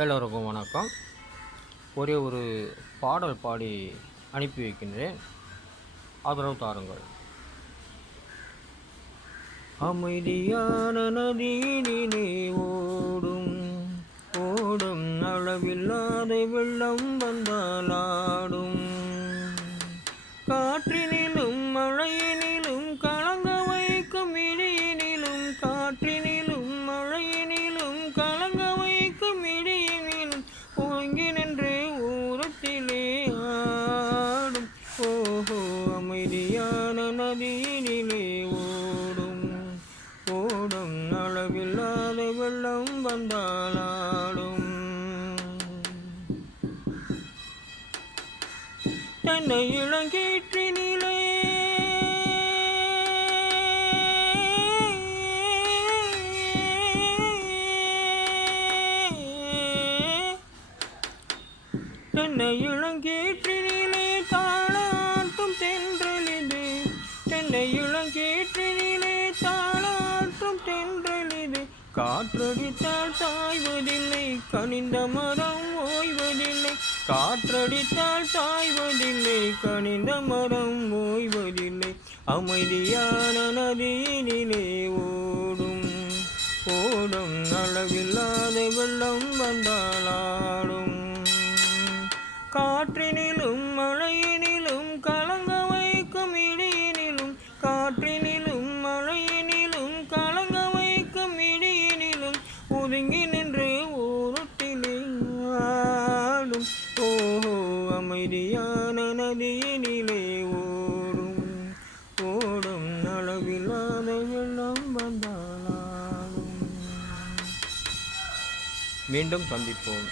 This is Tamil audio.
எல்லோருக்கும் வணக்கம். ஒரே ஒரு பாடல் பாடி அனுப்பி வைக்கின்றேன். ஆதரவு தாருங்கள். அமைதியான நதியினிலே ஓடும் ஓடும் அளவில்லாத வெள்ளம் வந்தாலாடும், காற்றினிலும் மழையினிலும் கலங்க வைக்கும் இடியினிலும், காற்றினிலும் மழையினிலும் கலங்க வைக்கும் இடியினிலும் ஓங்கி நின்று ஊரத்திலே ஆடும். ஓஹோ, அமைதியான நதியினிலே ஓடும் ஓடும் அளவில்லாத வெள்ளம் வந்தாலாடும், தன்னை இளங்கீற்றினிலே தென்னை இளங்கீற்றினிலே தாளாட்டும் தென்றலிது, தென்னை இளங்கீற்றினிலே தாளாட்டும் தென்றலிது, காற்றடித்தால் சாய்வதில்லை கனிந்த மரம் ஓய்வதில்லை, காற்றடித்தால் சாய்வதில்லை கனிந்த மரம் ஓய்வதில்லை, அமைதியான நதியினிலே ஓடும் ஓடும் அளவில்லாத வெள்ளம் வந்தாலாடும், காற்றினிலும் மழையினிலும் கலங்க வைக்கும் இடியினிலும், காற்றினிலும் மழையினிலும் கலங்க வைக்கும் இடியினிலும் ஒதுங்கி நின்று ஊரத்திலே ஆடும். ஓஹோ, அமைதியான நதியினிலே ஓடும் ஓடும் அளவில்லாத வெள்ளம் வந்தாலாடும். மீண்டும் சந்திப்போம்.